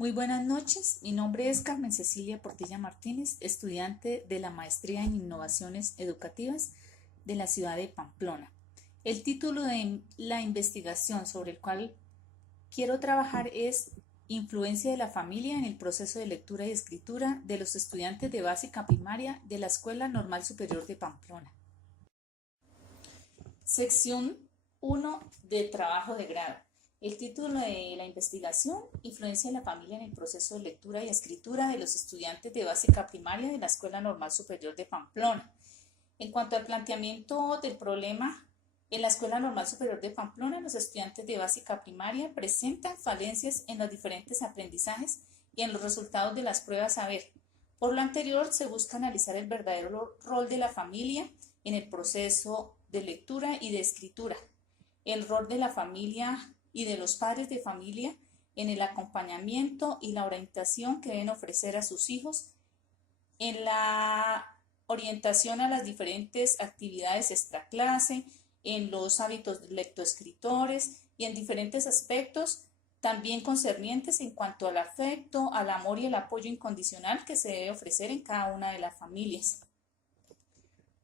Muy buenas noches, mi nombre es Carmen Cecilia Portilla Martínez, estudiante de la Maestría en Innovaciones Educativas de la ciudad de Pamplona. El título de la investigación sobre el cual quiero trabajar es Influencia de la familia en el proceso de lectura y escritura de los estudiantes de básica primaria de la Escuela Normal Superior de Pamplona. Sección 1 de trabajo de grado. El título de la investigación, Influencia de la familia en el proceso de lectura y escritura de los estudiantes de básica primaria de la Escuela Normal Superior de Pamplona. En cuanto al planteamiento del problema, en la Escuela Normal Superior de Pamplona, los estudiantes de básica primaria presentan falencias en los diferentes aprendizajes y en los resultados de las pruebas saber. Por lo anterior, se busca analizar el verdadero rol de la familia en el proceso de lectura y de escritura, el rol de la familia y de los padres de familia en el acompañamiento y la orientación que deben ofrecer a sus hijos, en la orientación a las diferentes actividades extraclase, en los hábitos lectoescritores y en diferentes aspectos también concernientes en cuanto al afecto, al amor y el apoyo incondicional que se debe ofrecer en cada una de las familias.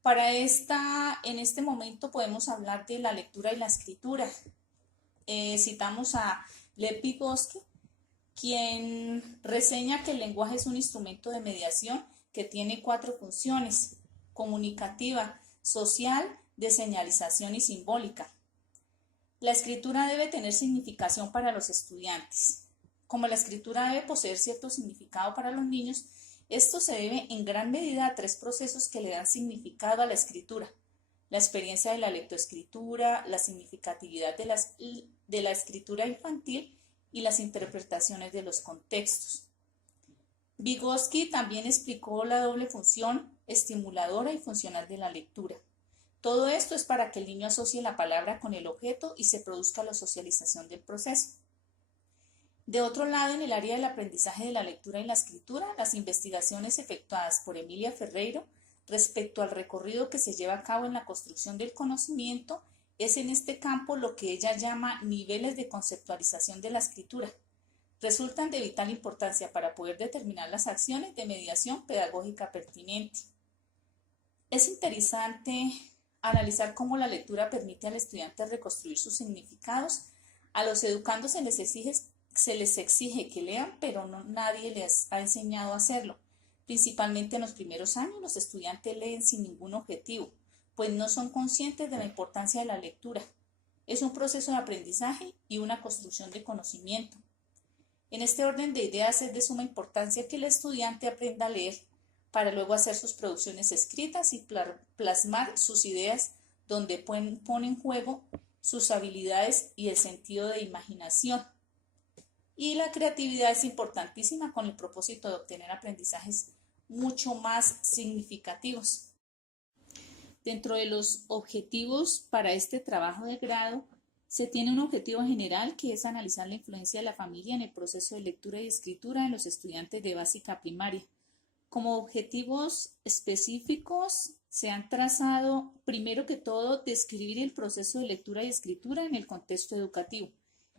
En este momento podemos hablar de la lectura y la escritura. Citamos a Lev Vygotsky, quien reseña que el lenguaje es un instrumento de mediación que tiene 4 funciones: comunicativa, social, de señalización y simbólica. La escritura debe tener significación para los estudiantes. Como la escritura debe poseer cierto significado para los niños, esto se debe en gran medida a 3 procesos que le dan significado a la escritura: la experiencia de la lectoescritura, la significatividad de la escritura infantil y las interpretaciones de los contextos. Vygotsky también explicó la doble función estimuladora y funcional de la lectura. Todo esto es para que el niño asocie la palabra con el objeto y se produzca la socialización del proceso. De otro lado, en el área del aprendizaje de la lectura y la escritura, las investigaciones efectuadas por Emilia Ferreiro respecto al recorrido que se lleva a cabo en la construcción del conocimiento es en este campo lo que ella llama niveles de conceptualización de la escritura. Resultan de vital importancia para poder determinar las acciones de mediación pedagógica pertinente. Es interesante analizar cómo la lectura permite al estudiante reconstruir sus significados. A los educandos se les exige que lean, pero nadie les ha enseñado a hacerlo. Principalmente en los primeros años, los estudiantes leen sin ningún objetivo, pues no son conscientes de la importancia de la lectura. Es un proceso de aprendizaje y una construcción de conocimiento. En este orden de ideas es de suma importancia que el estudiante aprenda a leer para luego hacer sus producciones escritas y plasmar sus ideas, donde pone en juego sus habilidades y el sentido de imaginación. Y la creatividad es importantísima con el propósito de obtener aprendizajes mucho más significativos. Dentro de los objetivos para este trabajo de grado, se tiene un objetivo general que es analizar la influencia de la familia en el proceso de lectura y escritura de los estudiantes de básica primaria. Como objetivos específicos se han trazado, primero que todo, describir el proceso de lectura y escritura en el contexto educativo.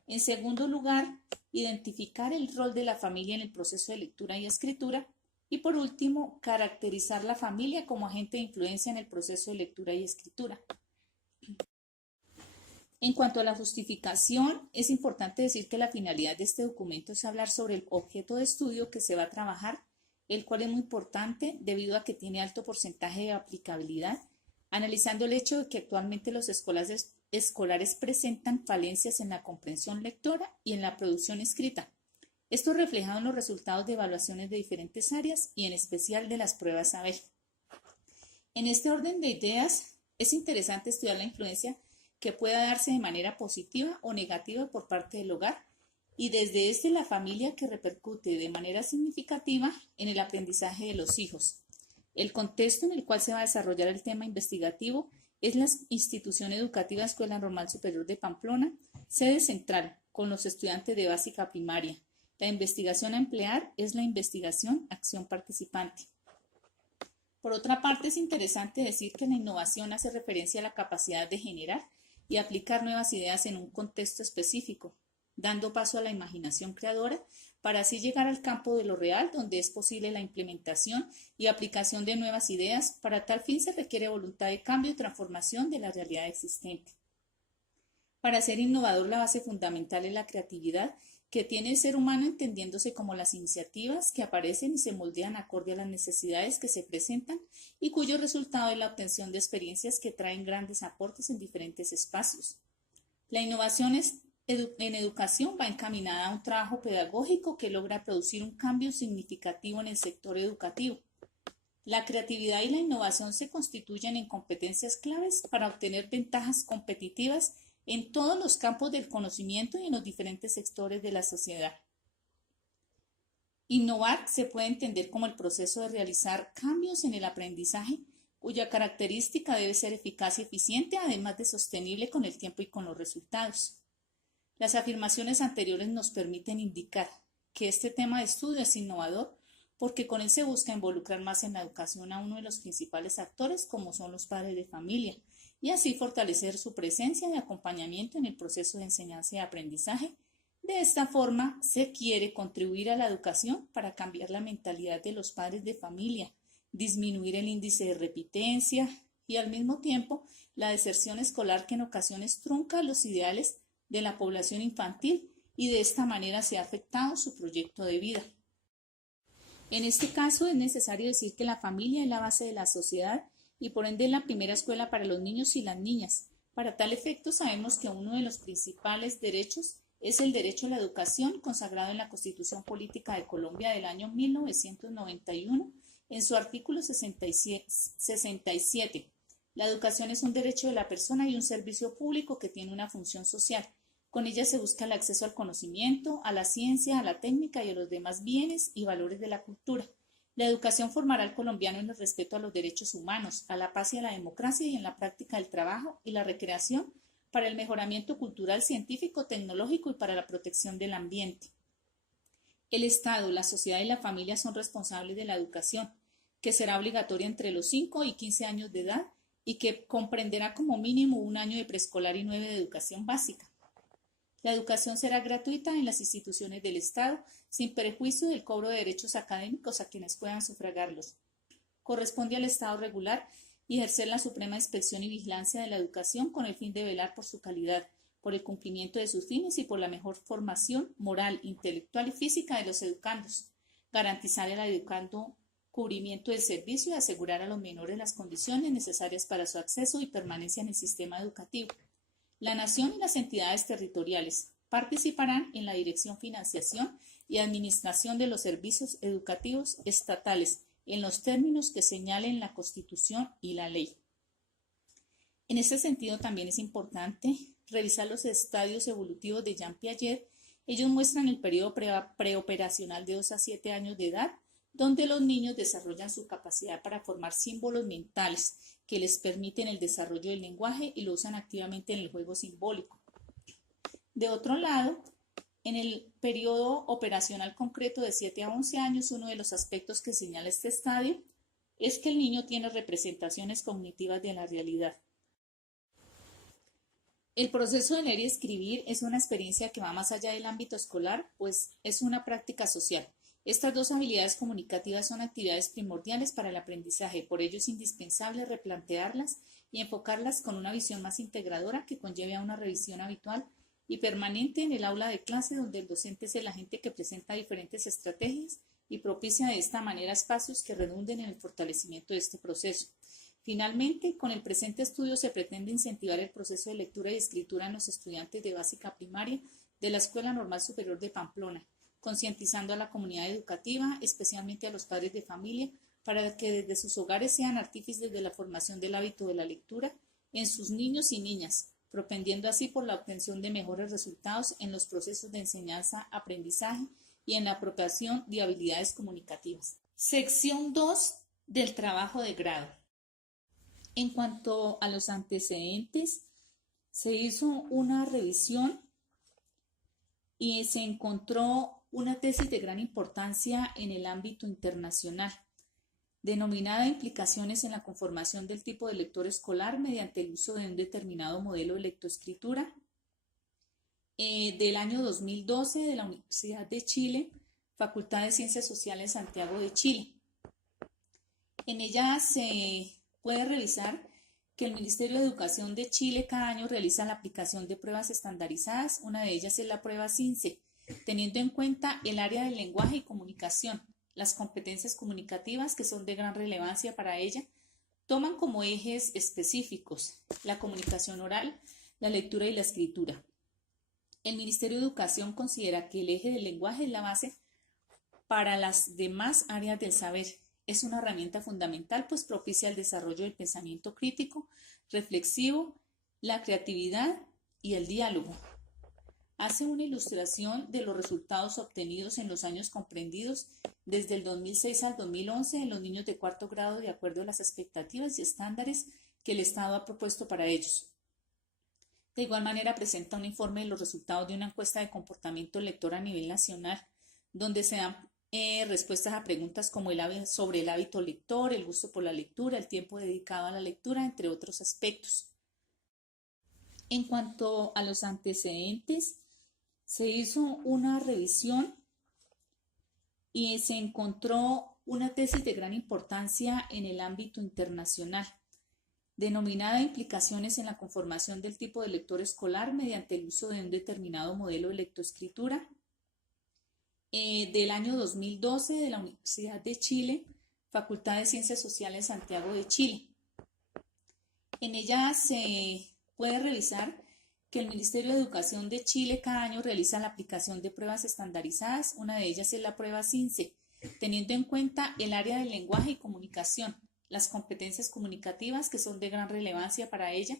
En segundo lugar, identificar el rol de la familia en el proceso de lectura y escritura. Y por último, caracterizar la familia como agente de influencia en el proceso de lectura y escritura. En cuanto a la justificación, es importante decir que la finalidad de este documento es hablar sobre el objeto de estudio que se va a trabajar, el cual es muy importante debido a que tiene alto porcentaje de aplicabilidad, analizando el hecho de que actualmente los escolares presentan falencias en la comprensión lectora y en la producción escrita. Esto reflejado en los resultados de evaluaciones de diferentes áreas y en especial de las pruebas saber. En este orden de ideas, es interesante estudiar la influencia que pueda darse de manera positiva o negativa por parte del hogar y desde la familia que repercute de manera significativa en el aprendizaje de los hijos. El contexto en el cual se va a desarrollar el tema investigativo es la institución educativa Escuela Normal Superior de Pamplona, sede central, con los estudiantes de básica primaria. La investigación a emplear es la investigación acción participante. Por otra parte, es interesante decir que la innovación hace referencia a la capacidad de generar y aplicar nuevas ideas en un contexto específico. dando paso a la imaginación creadora, para así llegar al campo de lo real, donde es posible la implementación y aplicación de nuevas ideas. Para tal fin se requiere voluntad de cambio y transformación de la realidad existente. Para ser innovador, la base fundamental es la creatividad que tiene el ser humano, entendiéndose como las iniciativas que aparecen y se moldean acorde a las necesidades que se presentan y cuyo resultado es la obtención de experiencias que traen grandes aportes en diferentes espacios. La innovación en educación va encaminada a un trabajo pedagógico que logra producir un cambio significativo en el sector educativo. La creatividad y la innovación se constituyen en competencias claves para obtener ventajas competitivas en todos los campos del conocimiento y en los diferentes sectores de la sociedad. Innovar se puede entender como el proceso de realizar cambios en el aprendizaje, cuya característica debe ser eficaz y eficiente, además de sostenible con el tiempo y con los resultados. Las afirmaciones anteriores nos permiten indicar que este tema de estudio es innovador porque con él se busca involucrar más en la educación a uno de los principales actores, como son los padres de familia, y así fortalecer su presencia y acompañamiento en el proceso de enseñanza y aprendizaje. De esta forma, se quiere contribuir a la educación para cambiar la mentalidad de los padres de familia, disminuir el índice de repitencia y al mismo tiempo la deserción escolar, que en ocasiones trunca los ideales de la población infantil y de esta manera se ha afectado su proyecto de vida. En este caso es necesario decir que la familia es la base de la sociedad y por ende es la primera escuela para los niños y las niñas. Para tal efecto sabemos que uno de los principales derechos es el derecho a la educación, consagrado en la Constitución Política de Colombia del año 1991 en su artículo 67. La educación es un derecho de la persona y un servicio público que tiene una función social. Con ella se busca el acceso al conocimiento, a la ciencia, a la técnica y a los demás bienes y valores de la cultura. La educación formará al colombiano en el respeto a los derechos humanos, a la paz y a la democracia y en la práctica del trabajo y la recreación para el mejoramiento cultural, científico, tecnológico y para la protección del ambiente. El Estado, la sociedad y la familia son responsables de la educación, que será obligatoria entre los 5 y 15 años de edad y que comprenderá como mínimo un año de preescolar y 9 de educación básica. La educación será gratuita en las instituciones del Estado, sin perjuicio del cobro de derechos académicos a quienes puedan sufragarlos. Corresponde al Estado regular y ejercer la suprema inspección y vigilancia de la educación con el fin de velar por su calidad, por el cumplimiento de sus fines y por la mejor formación moral, intelectual y física de los educandos, garantizar al educando cubrimiento del servicio y asegurar a los menores las condiciones necesarias para su acceso y permanencia en el sistema educativo. La Nación y las entidades territoriales participarán en la dirección, financiación y administración de los servicios educativos estatales en los términos que señalen la Constitución y la ley. En este sentido, también es importante revisar los estadios evolutivos de Jean Piaget. Ellos muestran el periodo preoperacional de 2 a 7 años de edad, donde los niños desarrollan su capacidad para formar símbolos mentales que les permiten el desarrollo del lenguaje y lo usan activamente en el juego simbólico. De otro lado, en el periodo operacional concreto de 7 a 11 años, uno de los aspectos que señala este estadio es que el niño tiene representaciones cognitivas de la realidad. El proceso de leer y escribir es una experiencia que va más allá del ámbito escolar, pues es una práctica social. Estas dos habilidades comunicativas son actividades primordiales para el aprendizaje, por ello es indispensable replantearlas y enfocarlas con una visión más integradora que conlleve a una revisión habitual y permanente en el aula de clase, donde el docente es el agente que presenta diferentes estrategias y propicia de esta manera espacios que redunden en el fortalecimiento de este proceso. Finalmente, con el presente estudio se pretende incentivar el proceso de lectura y escritura en los estudiantes de básica primaria de la Escuela Normal Superior de Pamplona, concientizando a la comunidad educativa, especialmente a los padres de familia, para que desde sus hogares sean artífices de la formación del hábito de la lectura en sus niños y niñas, propendiendo así por la obtención de mejores resultados en los procesos de enseñanza, aprendizaje y en la apropiación de habilidades comunicativas. Sección 2 del trabajo de grado. En cuanto a los antecedentes, se hizo una revisión y se encontró una tesis de gran importancia en el ámbito internacional, denominada Implicaciones en la conformación del tipo de lector escolar mediante el uso de un determinado modelo de lectoescritura. del año 2012 de la Universidad de Chile, Facultad de Ciencias Sociales Santiago de Chile. En ella se puede revisar que el Ministerio de Educación de Chile cada año realiza la aplicación de pruebas estandarizadas, una de ellas es la prueba CINCE, teniendo en cuenta el área del lenguaje y comunicación, las competencias comunicativas que son de gran relevancia para ella, toman como ejes específicos la comunicación oral, la lectura y la escritura. El Ministerio de Educación considera que el eje del lenguaje es la base para las demás áreas del saber. Es una herramienta fundamental, pues propicia el desarrollo del pensamiento crítico, reflexivo, la creatividad y el diálogo. Hace una ilustración de los resultados obtenidos en los años comprendidos desde el 2006 al 2011 en los niños de cuarto grado de acuerdo a las expectativas y estándares que el Estado ha propuesto para ellos. De igual manera, presenta un informe de los resultados de una encuesta de comportamiento lector a nivel nacional, donde se dan respuestas a preguntas como sobre el hábito lector, el gusto por la lectura, el tiempo dedicado a la lectura, entre otros aspectos. En cuanto a los antecedentes, se hizo una revisión y se encontró una tesis de gran importancia en el ámbito internacional, denominada Implicaciones en la conformación del tipo de lector escolar mediante el uso de un determinado modelo de lectoescritura, del año 2012 de la Universidad de Chile, Facultad de Ciencias Sociales Santiago de Chile. En ella se puede revisar que el Ministerio de Educación de Chile cada año realiza la aplicación de pruebas estandarizadas, una de ellas es la prueba CINCE, teniendo en cuenta el área del lenguaje y comunicación, las competencias comunicativas que son de gran relevancia para ella,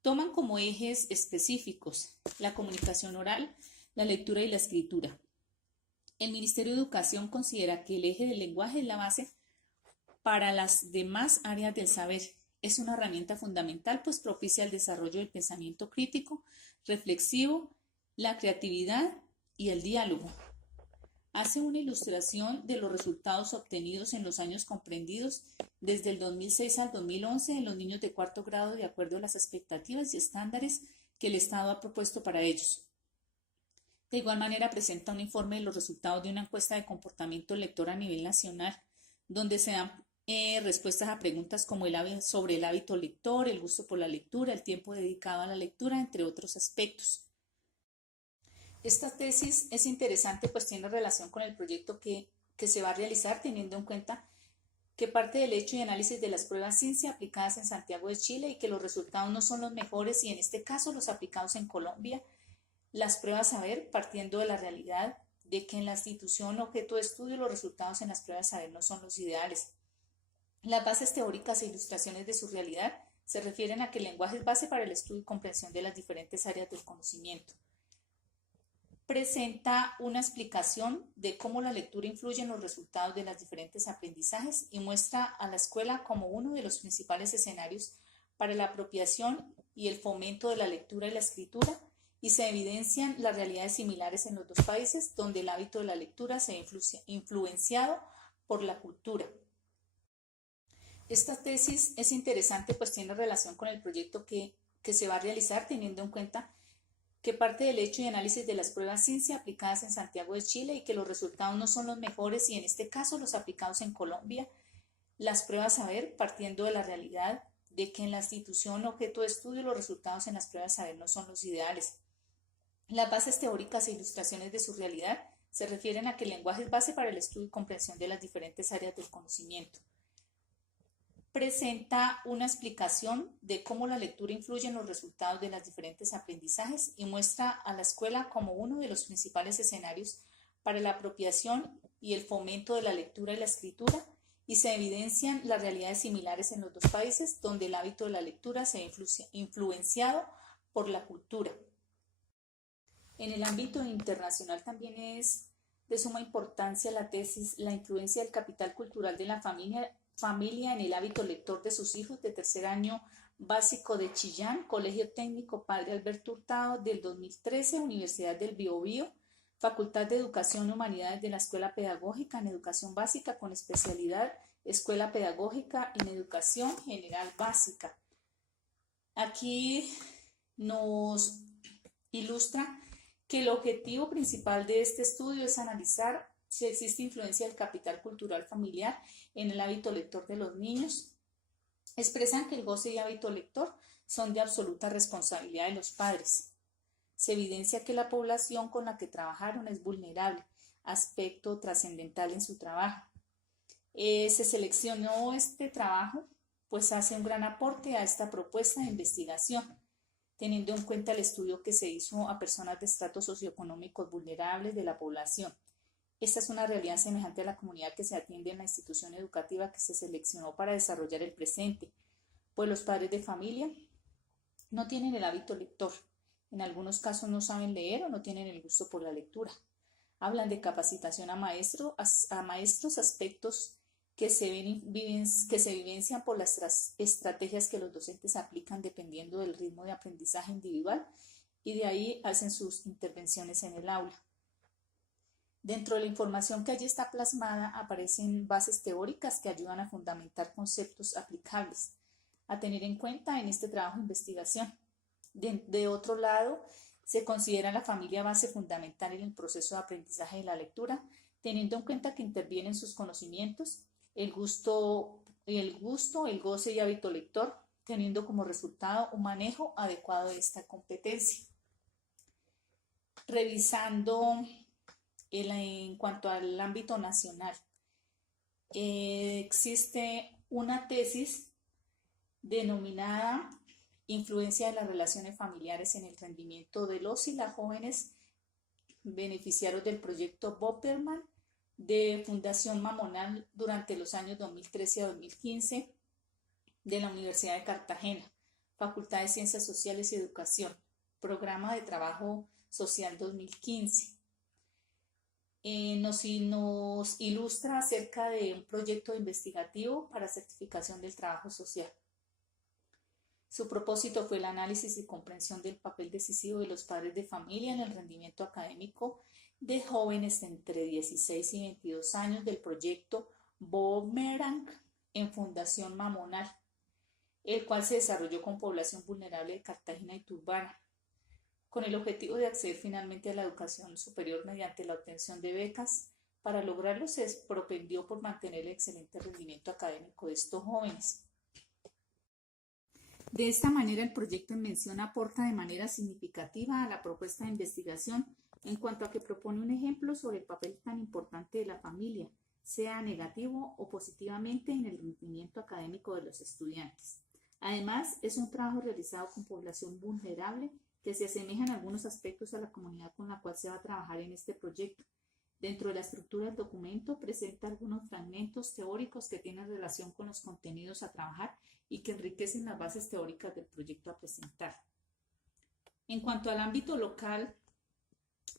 toman como ejes específicos la comunicación oral, la lectura y la escritura. El Ministerio de Educación considera que el eje del lenguaje es la base para las demás áreas del saber. Es una herramienta fundamental, pues propicia el desarrollo del pensamiento crítico, reflexivo, la creatividad y el diálogo. Hace una ilustración de los resultados obtenidos en los años comprendidos desde el 2006 al 2011 en los niños de cuarto grado de acuerdo a las expectativas y estándares que el Estado ha propuesto para ellos. De igual manera, presenta un informe de los resultados de una encuesta de comportamiento lector a nivel nacional, donde se dan respuestas a preguntas como sobre el hábito lector, el gusto por la lectura, el tiempo dedicado a la lectura, entre otros aspectos. Esta tesis es interesante, pues tiene relación con el proyecto que se va a realizar, teniendo en cuenta que parte del hecho y análisis de las pruebas CINCE aplicadas en Santiago de Chile y que los resultados no son los mejores y en este caso los aplicados en Colombia. Las pruebas saber partiendo de la realidad de que en la institución objeto de estudio los resultados en las pruebas saber no son los ideales. Las bases teóricas e ilustraciones de su realidad se refieren a que el lenguaje es base para el estudio y comprensión de las diferentes áreas del conocimiento. Presenta una explicación de cómo la lectura influye en los resultados de los diferentes aprendizajes y muestra a la escuela como uno de los principales escenarios para la apropiación y el fomento de la lectura y la escritura, y se evidencian las realidades similares en los dos países donde el hábito de la lectura se ha influenciado por la cultura. Esta tesis es interesante, pues tiene relación con el proyecto que se va a realizar, teniendo en cuenta que parte del hecho y análisis de las pruebas CINCE aplicadas en Santiago de Chile y que los resultados no son los mejores y en este caso los aplicados en Colombia. Las pruebas saber partiendo de la realidad de que en la institución objeto de estudio los resultados en las pruebas saber no son los ideales. Las bases teóricas e ilustraciones de su realidad se refieren a que el lenguaje es base para el estudio y comprensión de las diferentes áreas del conocimiento. Presenta una explicación de cómo la lectura influye en los resultados de los diferentes aprendizajes y muestra a la escuela como uno de los principales escenarios para la apropiación y el fomento de la lectura y la escritura, y se evidencian las realidades similares en los dos países donde el hábito de la lectura se ha influenciado por la cultura. En el ámbito internacional también es de suma importancia la tesis La influencia del capital cultural de la familia en el hábito lector de sus hijos, de tercer año básico de Chillán, Colegio Técnico Padre Alberto Hurtado del 2013, Universidad del Biobío, Facultad de Educación y Humanidades de la Escuela Pedagógica en Educación Básica con especialidad Escuela Pedagógica en Educación General Básica. Aquí nos ilustra que el objetivo principal de este estudio es analizar si existe influencia del capital cultural familiar en el hábito lector de los niños. Expresan que el goce y hábito lector son de absoluta responsabilidad de los padres. Se evidencia que la población con la que trabajaron es vulnerable, aspecto trascendental en su trabajo. Se seleccionó este trabajo, pues hace un gran aporte a esta propuesta de investigación, teniendo en cuenta el estudio que se hizo a personas de estratos socioeconómicos vulnerables de la población. Esta es una realidad semejante a la comunidad que se atiende en la institución educativa que se seleccionó para desarrollar el presente, pues los padres de familia no tienen el hábito lector. En algunos casos no saben leer o no tienen el gusto por la lectura. Hablan de capacitación a maestros, aspectos que se vivencian por las estrategias que los docentes aplican dependiendo del ritmo de aprendizaje individual y de ahí hacen sus intervenciones en el aula. Dentro de la información que allí está plasmada aparecen bases teóricas que ayudan a fundamentar conceptos aplicables a tener en cuenta en este trabajo de investigación. De otro lado, se considera la familia base fundamental en el proceso de aprendizaje de la lectura, teniendo en cuenta que intervienen sus conocimientos, el goce y hábito lector, teniendo como resultado un manejo adecuado de esta competencia. Revisando en cuanto al ámbito nacional, existe una tesis denominada Influencia de las relaciones familiares en el rendimiento de los y las jóvenes beneficiarios del proyecto Bopperman de Fundación Mamonal durante los años 2013 a 2015 de la Universidad de Cartagena, Facultad de Ciencias Sociales y Educación, Programa de Trabajo Social 2015. Nos ilustra acerca de un proyecto investigativo para certificación del trabajo social. Su propósito fue el análisis y comprensión del papel decisivo de los padres de familia en el rendimiento académico de jóvenes entre 16 y 22 años del proyecto Boomerang en Fundación Mamonal, el cual se desarrolló con población vulnerable de Cartagena y Turbana, con el objetivo de acceder finalmente a la educación superior mediante la obtención de becas. Para lograrlo se propendió por mantener el excelente rendimiento académico de estos jóvenes. De esta manera, el proyecto en mención aporta de manera significativa a la propuesta de investigación en cuanto a que propone un ejemplo sobre el papel tan importante de la familia, sea negativo o positivamente en el rendimiento académico de los estudiantes. Además, es un trabajo realizado con población vulnerable que se asemeja en algunos aspectos a la comunidad con la cual se va a trabajar en este proyecto. Dentro de la estructura del documento presenta algunos fragmentos teóricos que tienen relación con los contenidos a trabajar y que enriquecen las bases teóricas del proyecto a presentar. En cuanto al ámbito local,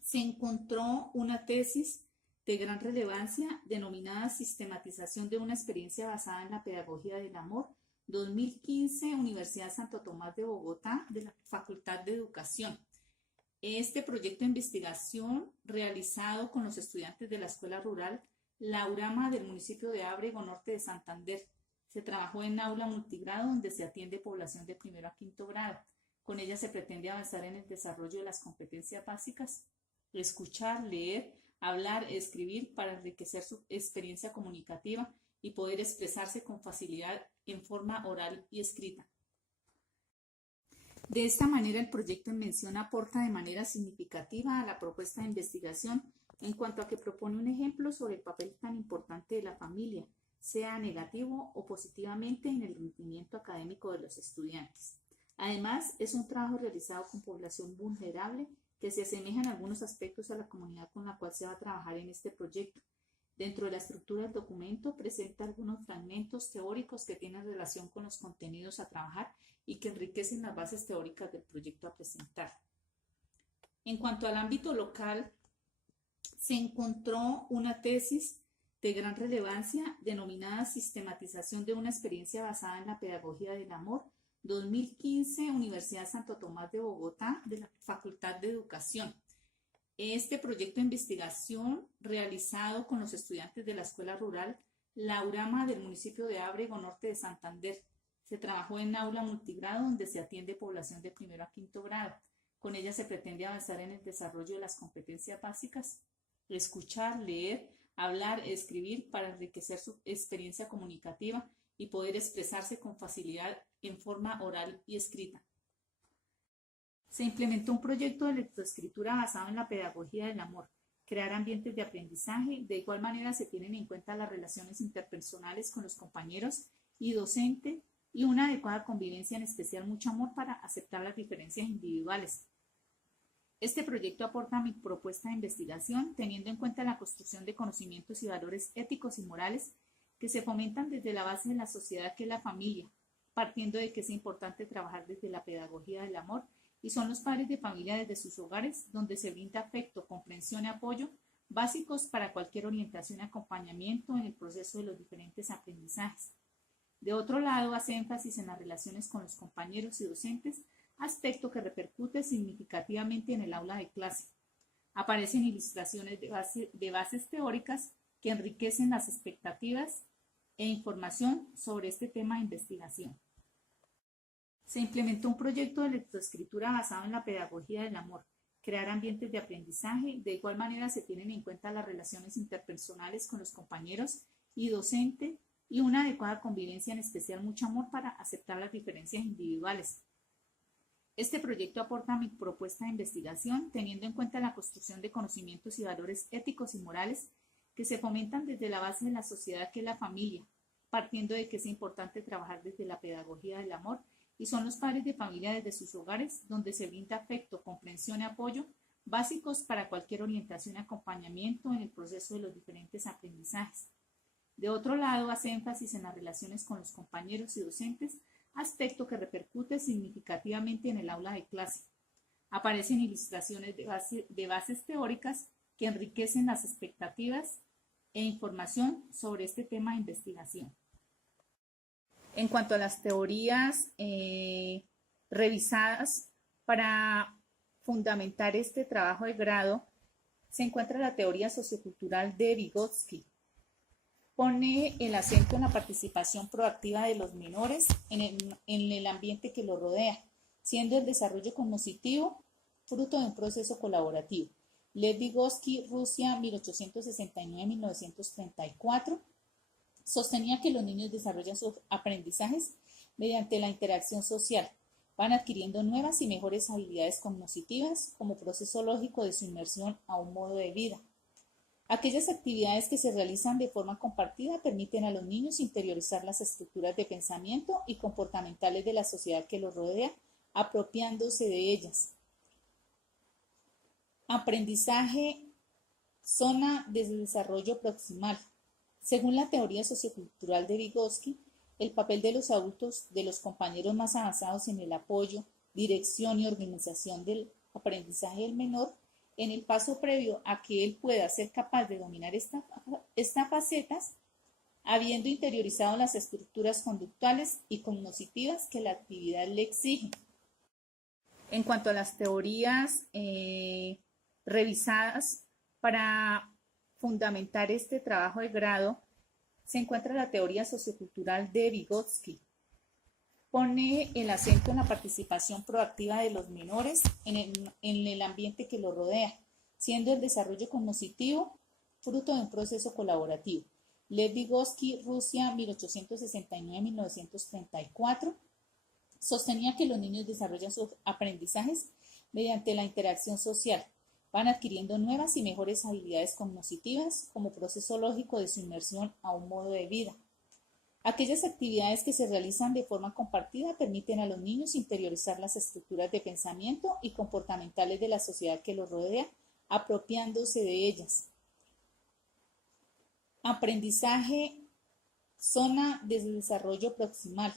se encontró una tesis de gran relevancia denominada Sistematización de una experiencia basada en la pedagogía del amor, 2015, Universidad Santo Tomás de Bogotá, de la Facultad de Educación. Este proyecto de investigación realizado con los estudiantes de la Escuela Rural Laurama del municipio de Ábrego, norte de Santander. Se trabajó en aula multigrado donde se atiende población de primero a quinto grado. Con ella se pretende avanzar en el desarrollo de las competencias básicas, escuchar, leer, hablar, escribir para enriquecer su experiencia comunicativa y poder expresarse con facilidad en forma oral y escrita. De esta manera, el proyecto en mención aporta de manera significativa a la propuesta de investigación en cuanto a que propone un ejemplo sobre el papel tan importante de la familia, sea negativo o positivamente en el rendimiento académico de los estudiantes. Además, es un trabajo realizado con población vulnerable que se asemeja en algunos aspectos a la comunidad con la cual se va a trabajar en este proyecto. Dentro de la estructura del documento presenta algunos fragmentos teóricos que tienen relación con los contenidos a trabajar y que enriquecen las bases teóricas del proyecto a presentar. En cuanto al ámbito local, se encontró una tesis de gran relevancia denominada Sistematización de una experiencia basada en la pedagogía del amor, 2015, Universidad Santo Tomás de Bogotá, de la Facultad de Educación. Este proyecto de investigación realizado con los estudiantes de la Escuela Rural Laurama del municipio de Ábrego, norte de Santander. Se trabajó en aula multigrado donde se atiende población de primero a quinto grado. Con ella se pretende avanzar en el desarrollo de las competencias básicas, escuchar, leer, hablar, escribir para enriquecer su experiencia comunicativa y poder expresarse con facilidad en forma oral y escrita. Se implementó un proyecto de lectoescritura basado en la pedagogía del amor, crear ambientes de aprendizaje. De igual manera se tienen en cuenta las relaciones interpersonales con los compañeros y docente y una adecuada convivencia, en especial mucho amor para aceptar las diferencias individuales. Este proyecto aporta mi propuesta de investigación teniendo en cuenta la construcción de conocimientos y valores éticos y morales que se fomentan desde la base de la sociedad, que es la familia, partiendo de que es importante trabajar desde la pedagogía del amor, y son los padres de familia desde sus hogares, donde se brinda afecto, comprensión y apoyo básicos para cualquier orientación y acompañamiento en el proceso de los diferentes aprendizajes. De otro lado, hace énfasis en las relaciones con los compañeros y docentes, aspecto que repercute significativamente en el aula de clase. Aparecen ilustraciones de bases teóricas que enriquecen las expectativas e información sobre este tema de investigación. Se implementó un proyecto de lectoescritura basado en la pedagogía del amor, crear ambientes de aprendizaje. De igual manera se tienen en cuenta las relaciones interpersonales con los compañeros y docente y una adecuada convivencia, en especial mucho amor para aceptar las diferencias individuales. Este proyecto aporta mi propuesta de investigación teniendo en cuenta la construcción de conocimientos y valores éticos y morales que se fomentan desde la base de la sociedad, que es la familia, partiendo de que es importante trabajar desde la pedagogía del amor, y son los padres de familia desde sus hogares, donde se brinda afecto, comprensión y apoyo básicos para cualquier orientación y acompañamiento en el proceso de los diferentes aprendizajes. De otro lado, hace énfasis en las relaciones con los compañeros y docentes, aspecto que repercute significativamente en el aula de clase. Aparecen ilustraciones de bases teóricas que enriquecen las expectativas e información sobre este tema de investigación. En cuanto a las teorías revisadas para fundamentar este trabajo de grado, se encuentra la teoría sociocultural de Vygotsky. Pone el acento en la participación proactiva de los menores en el ambiente que los rodea, siendo el desarrollo cognitivo fruto de un proceso colaborativo. Lev Vygotsky, Rusia, 1869-1934. Sostenía que los niños desarrollan sus aprendizajes mediante la interacción social, van adquiriendo nuevas y mejores habilidades cognitivas como proceso lógico de su inmersión a un modo de vida. Aquellas actividades que se realizan de forma compartida permiten a los niños interiorizar las estructuras de pensamiento y comportamentales de la sociedad que los rodea, apropiándose de ellas. Aprendizaje, zona de desarrollo proximal. Según la teoría sociocultural de Vygotsky, el papel de los adultos, de los compañeros más avanzados en el apoyo, dirección y organización del aprendizaje del menor, en el paso previo a que él pueda ser capaz de dominar estas facetas, habiendo interiorizado las estructuras conductuales y cognitivas que la actividad le exige. En cuanto a las teorías revisadas para fundamentar este trabajo de grado, se encuentra la teoría sociocultural de Vygotsky. Pone el acento en la participación proactiva de los menores en el ambiente que los rodea, siendo el desarrollo cognitivo fruto de un proceso colaborativo. Lev Vygotsky, Rusia, 1869-1934. Sostenía que los niños desarrollan sus aprendizajes mediante la interacción social, van adquiriendo nuevas y mejores habilidades cognitivas como proceso lógico de su inmersión a un modo de vida. Aquellas actividades que se realizan de forma compartida permiten a los niños interiorizar las estructuras de pensamiento y comportamentales de la sociedad que los rodea, apropiándose de ellas. Aprendizaje, zona de desarrollo proximal.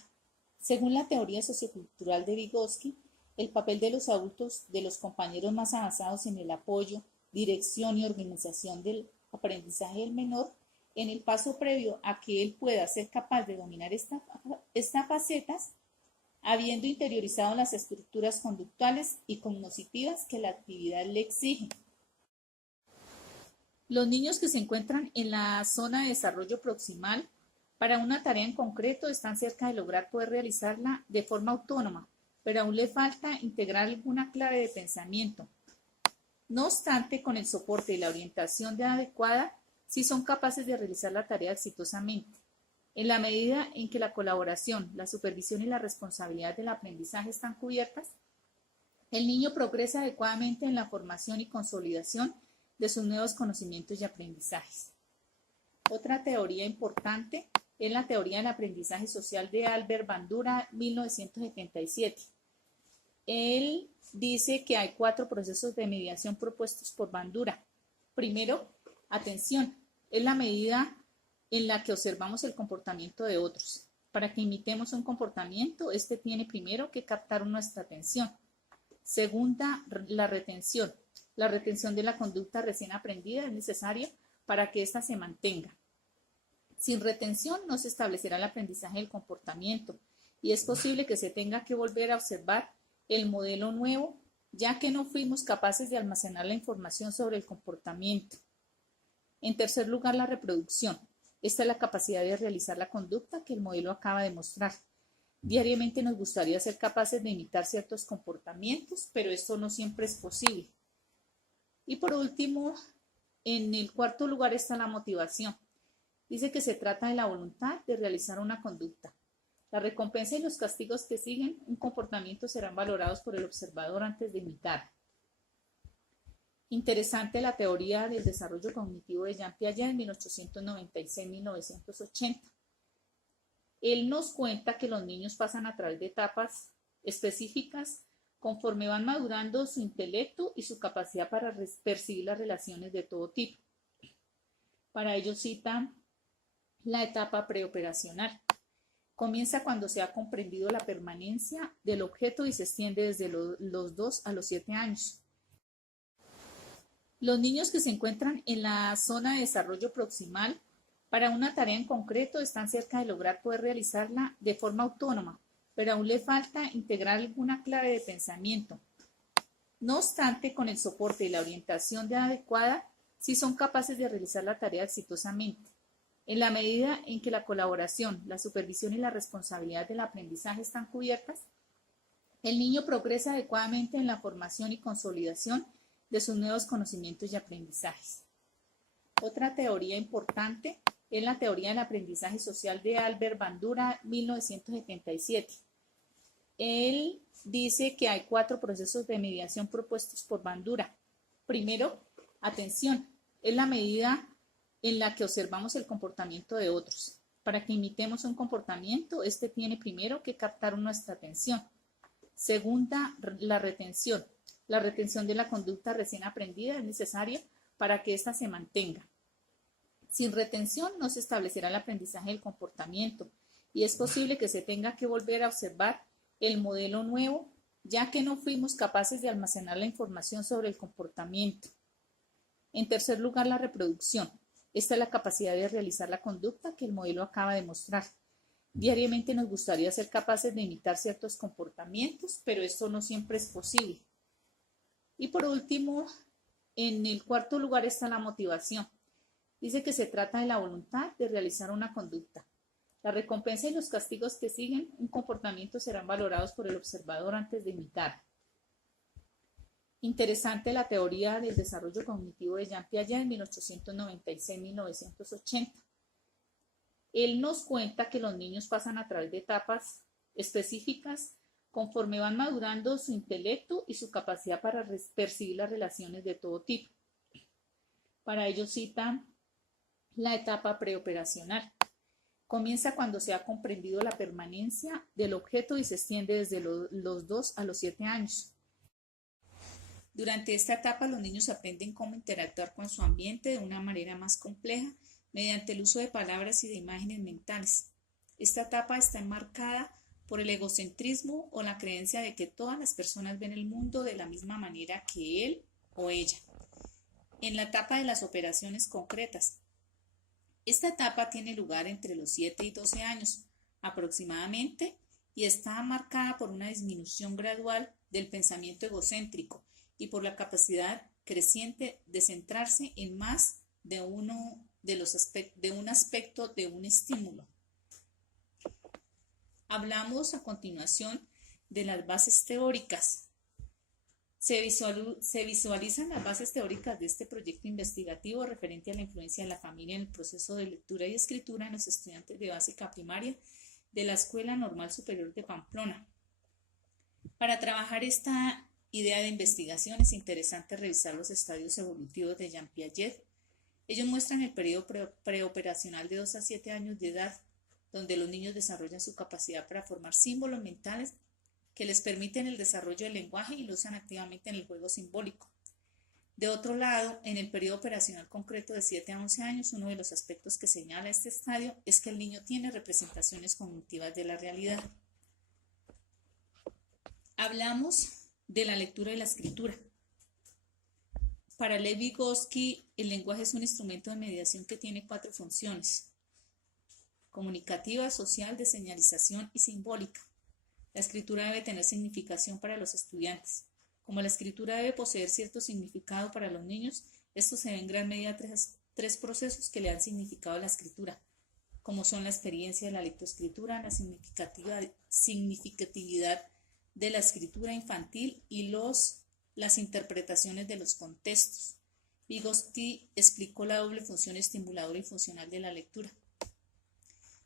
Según la teoría sociocultural de Vygotsky, el papel de los adultos, de los compañeros más avanzados en el apoyo, dirección y organización del aprendizaje del menor, en el paso previo a que él pueda ser capaz de dominar estas facetas, habiendo interiorizado las estructuras conductuales y cognitivas que la actividad le exige. Los niños que se encuentran en la zona de desarrollo proximal para una tarea en concreto están cerca de lograr poder realizarla de forma autónoma, pero aún le falta integrar alguna clave de pensamiento. No obstante, con el soporte y la orientación adecuada, sí son capaces de realizar la tarea exitosamente. En la medida en que la colaboración, la supervisión y la responsabilidad del aprendizaje están cubiertas, el niño progresa adecuadamente en la formación y consolidación de sus nuevos conocimientos y aprendizajes. Otra teoría importante es la teoría del aprendizaje social de Albert Bandura, 1977. Él dice que hay 4 procesos de mediación propuestos por Bandura. Primero, atención, es la medida en la que observamos el comportamiento de otros. Para que imitemos un comportamiento, este tiene primero que captar nuestra atención. Segunda, la retención. La retención de la conducta recién aprendida es necesaria para que ésta se mantenga. Sin retención no se establecerá el aprendizaje del comportamiento y es posible que se tenga que volver a observar el modelo nuevo, ya que no fuimos capaces de almacenar la información sobre el comportamiento. En tercer lugar, la reproducción. Esta es la capacidad de realizar la conducta que el modelo acaba de mostrar. Diariamente nos gustaría ser capaces de imitar ciertos comportamientos, pero esto no siempre es posible. Y por último, en el cuarto lugar está la motivación. Dice que se trata de la voluntad de realizar una conducta. La recompensa y los castigos que siguen un comportamiento serán valorados por el observador antes de imitar. Interesante la teoría del desarrollo cognitivo de Jean Piaget en 1896-1980. Él nos cuenta que los niños pasan a través de etapas específicas conforme van madurando su intelecto y su capacidad para percibir las relaciones de todo tipo. Para ello citan la etapa preoperacional. Comienza cuando se ha comprendido la permanencia del objeto y se extiende desde los 2 a los 7 años. Los niños que se encuentran en la zona de desarrollo proximal para una tarea en concreto están cerca de lograr poder realizarla de forma autónoma, pero aún le falta integrar alguna clave de pensamiento. No obstante, con el soporte y la orientación adecuada, sí son capaces de realizar la tarea exitosamente. En la medida en que la colaboración, la supervisión y la responsabilidad del aprendizaje están cubiertas, el niño progresa adecuadamente en la formación y consolidación de sus nuevos conocimientos y aprendizajes. Otra teoría importante es la teoría del aprendizaje social de Albert Bandura, 1977. Él dice que hay 4 procesos de mediación propuestos por Bandura. Primero, atención, es la medida en la que observamos el comportamiento de otros. Para que imitemos un comportamiento, este tiene primero que captar nuestra atención. Segunda, la retención. La retención de la conducta recién aprendida es necesaria para que ésta se mantenga. Sin retención no se establecerá el aprendizaje del comportamiento y es posible que se tenga que volver a observar el modelo nuevo, ya que no fuimos capaces de almacenar la información sobre el comportamiento. En tercer lugar, la reproducción. Esta es la capacidad de realizar la conducta que el modelo acaba de mostrar. Diariamente nos gustaría ser capaces de imitar ciertos comportamientos, pero esto no siempre es posible. Y por último, en el cuarto lugar está la motivación. Dice que se trata de la voluntad de realizar una conducta. La recompensa y los castigos que siguen un comportamiento serán valorados por el observador antes de imitar. Interesante la teoría del desarrollo cognitivo de Jean Piaget en 1896-1980. Él nos cuenta que los niños pasan a través de etapas específicas conforme van madurando su intelecto y su capacidad para percibir las relaciones de todo tipo. Para ello citan la etapa preoperacional. Comienza cuando se ha comprendido la permanencia del objeto y se extiende desde los 2 a los 7 años. Durante esta etapa los niños aprenden cómo interactuar con su ambiente de una manera más compleja mediante el uso de palabras y de imágenes mentales. Esta etapa está enmarcada por el egocentrismo o la creencia de que todas las personas ven el mundo de la misma manera que él o ella. En la etapa de las operaciones concretas. Esta etapa tiene lugar entre los 7 y 12 años aproximadamente y está marcada por una disminución gradual del pensamiento egocéntrico y por la capacidad creciente de centrarse en más de un aspecto de un estímulo. Hablamos a continuación de las bases teóricas. Se visualizan las bases teóricas de este proyecto investigativo referente a la influencia de la familia en el proceso de lectura y escritura en los estudiantes de básica primaria de la Escuela Normal Superior de Pamplona. Para trabajar esta idea de investigación es interesante revisar los estadios evolutivos de Jean Piaget. Ellos muestran el periodo preoperacional de 2 a 7 años de edad, donde los niños desarrollan su capacidad para formar símbolos mentales que les permiten el desarrollo del lenguaje y lo usan activamente en el juego simbólico. De otro lado, en el periodo operacional concreto de 7 a 11 años, uno de los aspectos que señala este estadio es que el niño tiene representaciones cognitivas de la realidad. Hablamos de la lectura y la escritura. Para Lev Vygotsky, el lenguaje es un instrumento de mediación que tiene 4 funciones: comunicativa, social, de señalización y simbólica. La escritura debe tener significación para los estudiantes. Como la escritura debe poseer cierto significado para los niños, esto se ve en gran medida tres procesos que le dan significado a la escritura, como son la experiencia de la lectoescritura, la significatividad de la escritura infantil y las interpretaciones de los contextos. Vygotsky explicó la doble función estimuladora y funcional de la lectura.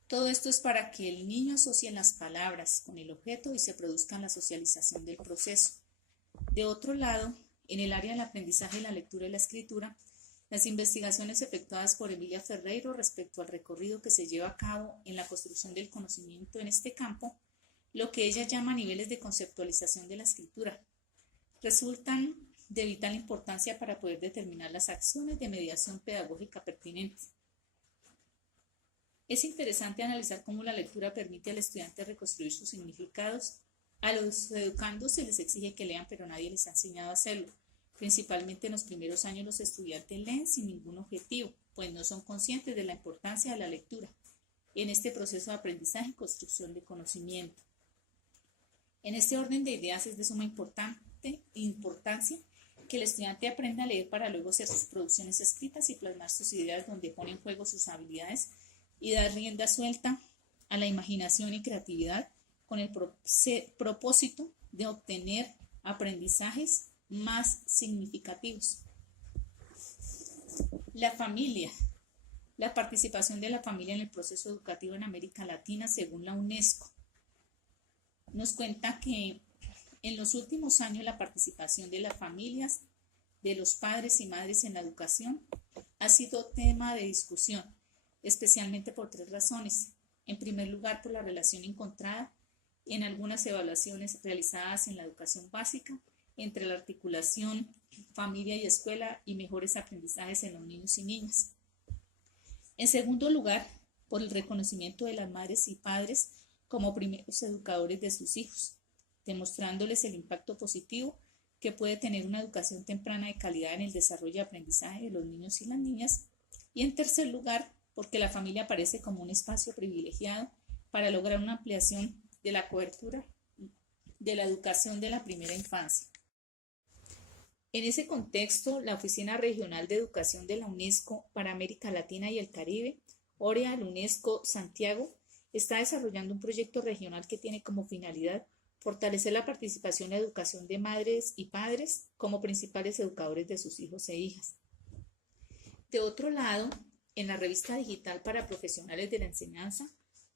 Todo esto es para que el niño asocie las palabras con el objeto y se produzca la socialización del proceso. De otro lado, en el área del aprendizaje de la lectura y la escritura, las investigaciones efectuadas por Emilia Ferreiro respecto al recorrido que se lleva a cabo en la construcción del conocimiento en este campo, lo que ella llama niveles de conceptualización de la escritura, resultan de vital importancia para poder determinar las acciones de mediación pedagógica pertinentes. Es interesante analizar cómo la lectura permite al estudiante reconstruir sus significados. A los educandos se les exige que lean, pero nadie les ha enseñado a hacerlo. Principalmente en los primeros años los estudiantes leen sin ningún objetivo, pues no son conscientes de la importancia de la lectura en este proceso de aprendizaje y construcción de conocimiento. En este orden de ideas es de suma importancia que el estudiante aprenda a leer para luego hacer sus producciones escritas y plasmar sus ideas donde pone en juego sus habilidades y dar rienda suelta a la imaginación y creatividad con el propósito de obtener aprendizajes más significativos. La familia. La participación de la familia en el proceso educativo en América Latina, según la UNESCO, nos cuenta que en los últimos años la participación de las familias, de los padres y madres en la educación, ha sido tema de discusión, especialmente por 3 razones. En primer lugar, por la relación encontrada en algunas evaluaciones realizadas en la educación básica entre la articulación familia y escuela y mejores aprendizajes en los niños y niñas. En segundo lugar, por el reconocimiento de las madres y padres como primeros educadores de sus hijos, demostrándoles el impacto positivo que puede tener una educación temprana de calidad en el desarrollo y aprendizaje de los niños y las niñas. Y en tercer lugar, porque la familia aparece como un espacio privilegiado para lograr una ampliación de la cobertura de la educación de la primera infancia. En ese contexto, la Oficina Regional de Educación de la UNESCO para América Latina y el Caribe, OREA UNESCO Santiago, está desarrollando un proyecto regional que tiene como finalidad fortalecer la participación en la educación de madres y padres como principales educadores de sus hijos e hijas. De otro lado, en la revista digital para profesionales de la enseñanza,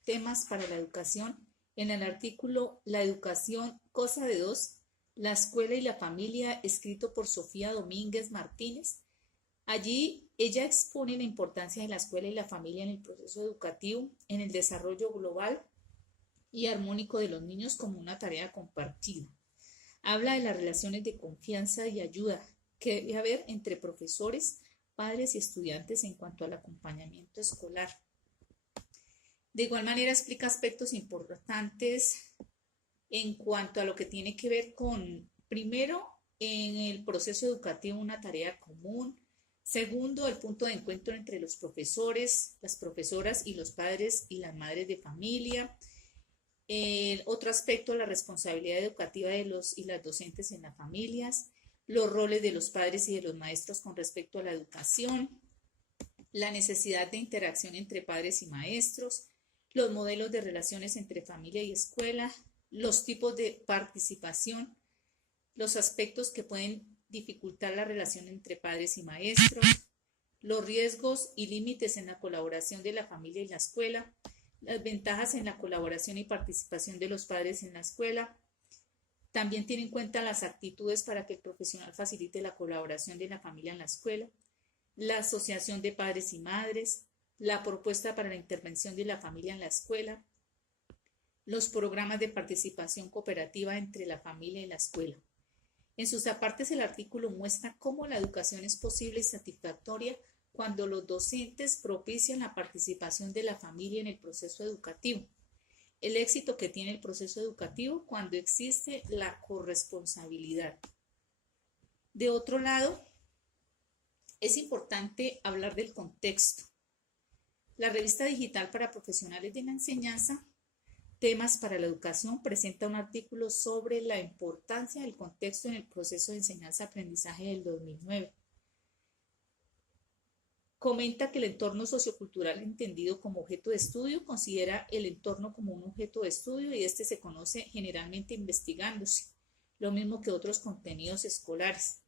temas para la educación, en el artículo La educación, cosa de dos, la escuela y la familia, escrito por Sofía Domínguez Martínez, allí ella expone la importancia de la escuela y la familia en el proceso educativo, en el desarrollo global y armónico de los niños como una tarea compartida. Habla de las relaciones de confianza y ayuda que debe haber entre profesores, padres y estudiantes en cuanto al acompañamiento escolar. De igual manera explica aspectos importantes en cuanto a lo que tiene que ver con, primero, en el proceso educativo una tarea común, segundo, el punto de encuentro entre los profesores, las profesoras y los padres y las madres de familia. Otro aspecto, la responsabilidad educativa de los y las docentes en las familias, los roles de los padres y de los maestros con respecto a la educación, la necesidad de interacción entre padres y maestros, los modelos de relaciones entre familia y escuela, los tipos de participación, los aspectos que pueden dificultar la relación entre padres y maestros, los riesgos y límites en la colaboración de la familia y la escuela, las ventajas en la colaboración y participación de los padres en la escuela. También tiene en cuenta las actitudes para que el profesional facilite la colaboración de la familia en la escuela, la asociación de padres y madres, la propuesta para la intervención de la familia en la escuela, los programas de participación cooperativa entre la familia y la escuela. En sus apartes, el artículo muestra cómo la educación es posible y satisfactoria cuando los docentes propician la participación de la familia en el proceso educativo. El éxito que tiene el proceso educativo cuando existe la corresponsabilidad. De otro lado, es importante hablar del contexto. La revista digital para profesionales de la enseñanza, Temas para la Educación, presenta un artículo sobre la importancia del contexto en el proceso de enseñanza-aprendizaje del 2009. Comenta que el entorno sociocultural entendido como objeto de estudio considera el entorno como un objeto de estudio y este se conoce generalmente investigándose, lo mismo que otros contenidos escolares.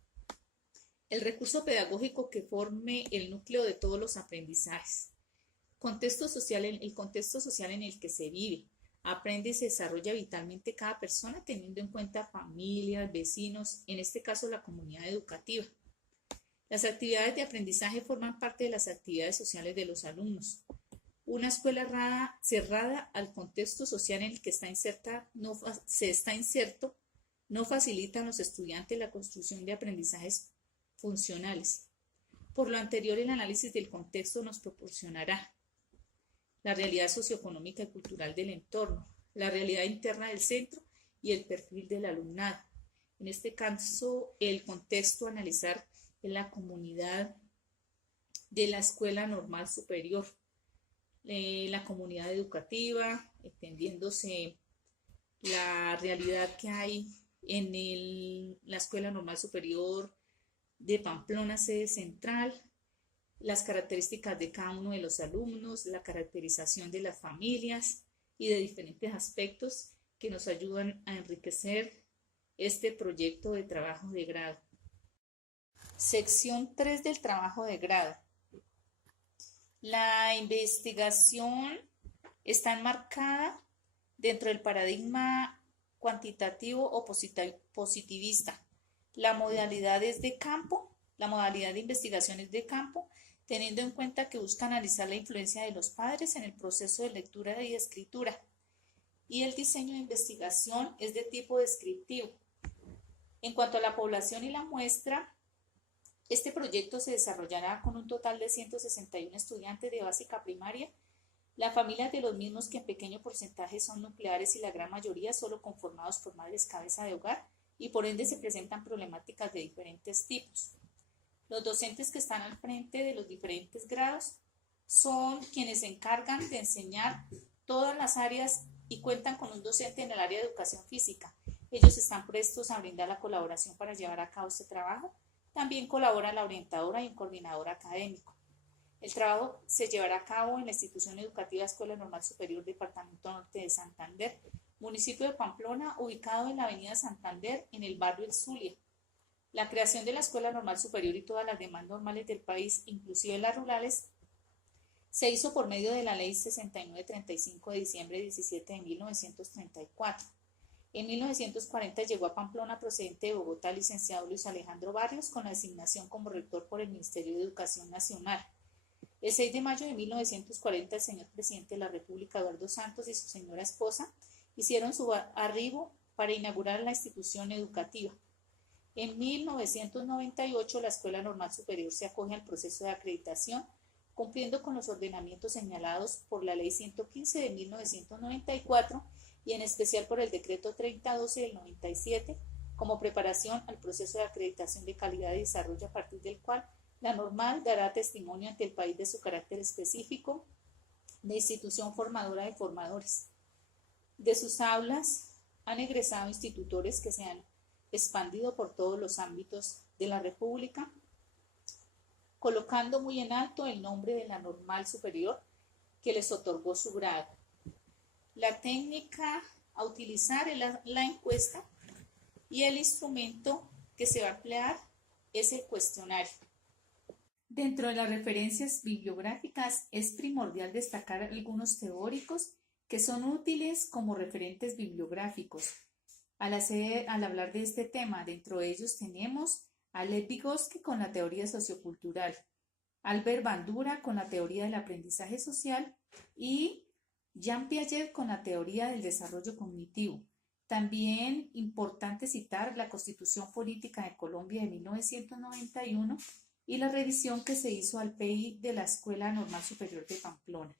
El recurso pedagógico que forme el núcleo de todos los aprendizajes. El contexto social en el que se vive. Aprende y se desarrolla vitalmente cada persona teniendo en cuenta familias, vecinos, en este caso la comunidad educativa. Las actividades de aprendizaje forman parte de las actividades sociales de los alumnos. Una escuela cerrada al contexto social en el que está inserto no facilita a los estudiantes la construcción de aprendizajes funcionales. Por lo anterior, el análisis del contexto nos proporcionará la realidad socioeconómica y cultural del entorno, la realidad interna del centro y el perfil del alumnado. En este caso, el contexto a analizar es la comunidad de la Escuela Normal Superior, la comunidad educativa, entendiéndose la realidad que hay en la Escuela Normal Superior de Pamplona, sede central, las características de cada uno de los alumnos, la caracterización de las familias y de diferentes aspectos que nos ayudan a enriquecer este proyecto de trabajo de grado. Sección 3 del trabajo de grado. La investigación está enmarcada dentro del paradigma cuantitativo o positivista. La modalidad es de campo, la modalidad de investigación es de campo, teniendo en cuenta que busca analizar la influencia de los padres en el proceso de lectura y escritura. Y el diseño de investigación es de tipo descriptivo. En cuanto a la población y la muestra, este proyecto se desarrollará con un total de 161 estudiantes de básica primaria. Las familias de los mismos, que en pequeño porcentaje son nucleares y la gran mayoría solo conformados por madres cabeza de hogar, y por ende se presentan problemáticas de diferentes tipos. Los docentes que están al frente de los diferentes grados son quienes se encargan de enseñar todas las áreas y cuentan con un docente en el área de educación física. Ellos están prestos a brindar la colaboración para llevar a cabo este trabajo. También colabora la orientadora y un coordinador académico. El trabajo se llevará a cabo en la institución educativa Escuela Normal Superior Departamento Norte de Santander, municipio de Pamplona, ubicado en la avenida Santander, en el barrio El Zulia. La creación de la Escuela Normal Superior y todas las demás normales del país, inclusive las rurales, se hizo por medio de la Ley 6935 de diciembre 17 de 1934. En 1940 llegó a Pamplona procedente de Bogotá el licenciado Luis Alejandro Barrios con la designación como rector por el Ministerio de Educación Nacional. El 6 de mayo de 1940 el señor presidente de la República, Eduardo Santos, y su señora esposa hicieron su arribo para inaugurar la institución educativa. En 1998 la Escuela Normal Superior se acoge al proceso de acreditación, cumpliendo con los ordenamientos señalados por la Ley 115 de 1994 y en especial por el Decreto 3012 del 97, como preparación al proceso de acreditación de calidad y desarrollo, a partir del cual la normal dará testimonio ante el país de su carácter específico de institución formadora de formadores. De sus aulas han egresado institutores que se han expandido por todos los ámbitos de la República, colocando muy en alto el nombre de la normal superior que les otorgó su grado. La técnica a utilizar la encuesta y el instrumento que se va a emplear es el cuestionario. Dentro de las referencias bibliográficas es primordial destacar algunos teóricos que son útiles como referentes bibliográficos. Al hablar de este tema, dentro de ellos tenemos a Lev Vygotsky con la teoría sociocultural, Albert Bandura con la teoría del aprendizaje social y Jean Piaget con la teoría del desarrollo cognitivo. También importante citar la Constitución Política de Colombia de 1991 y la revisión que se hizo al PI de la Escuela Normal Superior de Pamplona.